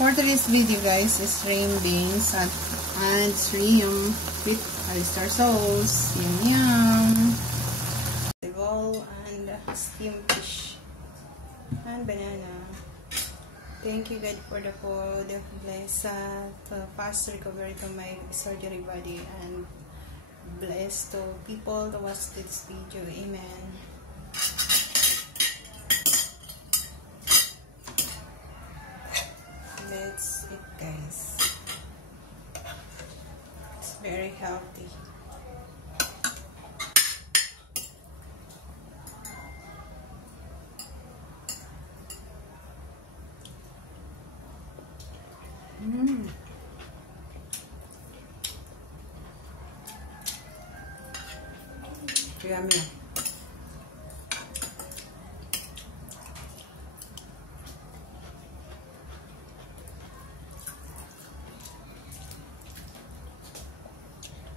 For today's video, guys, is shrimp beans and shrimp with oyster sauce. Yum yum. Vegetable and steamed fish and banana. Thank you, God, for the food. Bless fast recovery to my surgery body and bless to people to watch this video. Amen. Let's eat, guys. It's very healthy. Yummy.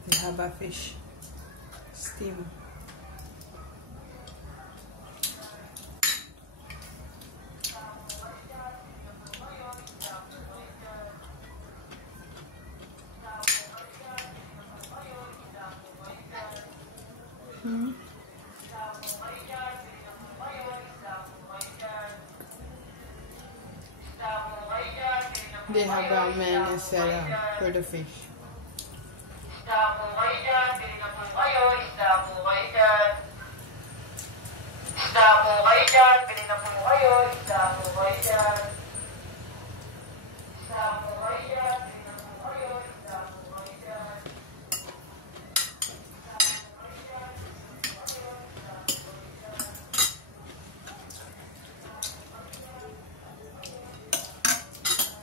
We have a fish steam. They have ramen instead for the fish.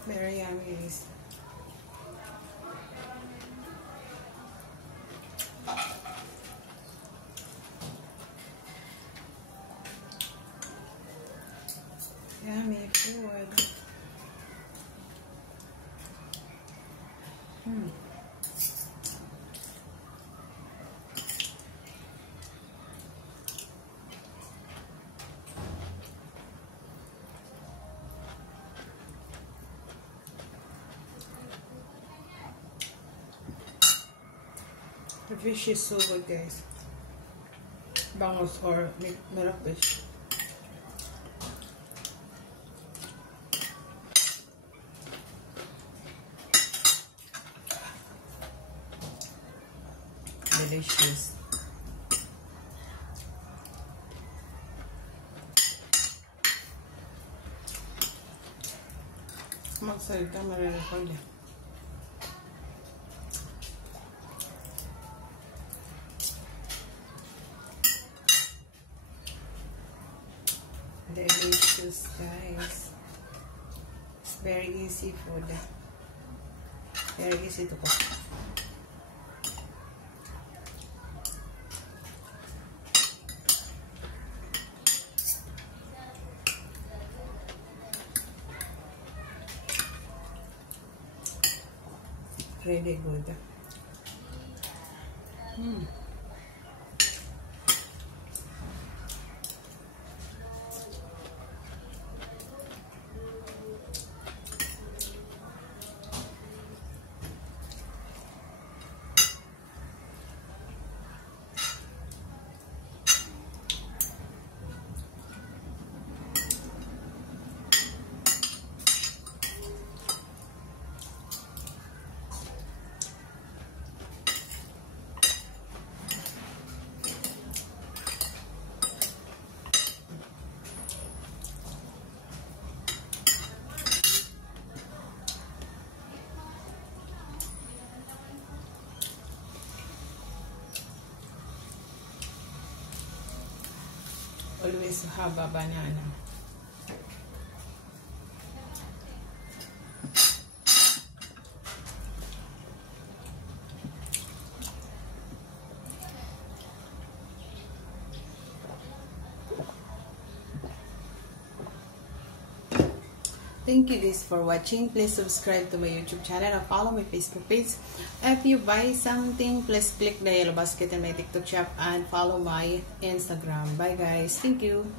Very yummy, guys. Yummy food. The fish is so good, guys. Bangus or milk fish. Delicious. Magsalita, marirecord yan. Delicious, guys. It's very easy food. Very easy to cook. Really good. Always have a banana. Thank you guys for watching. Please subscribe to my YouTube channel and follow my Facebook page. If you buy something, please click the yellow basket in my TikTok shop and follow my Instagram. Bye guys. Thank you.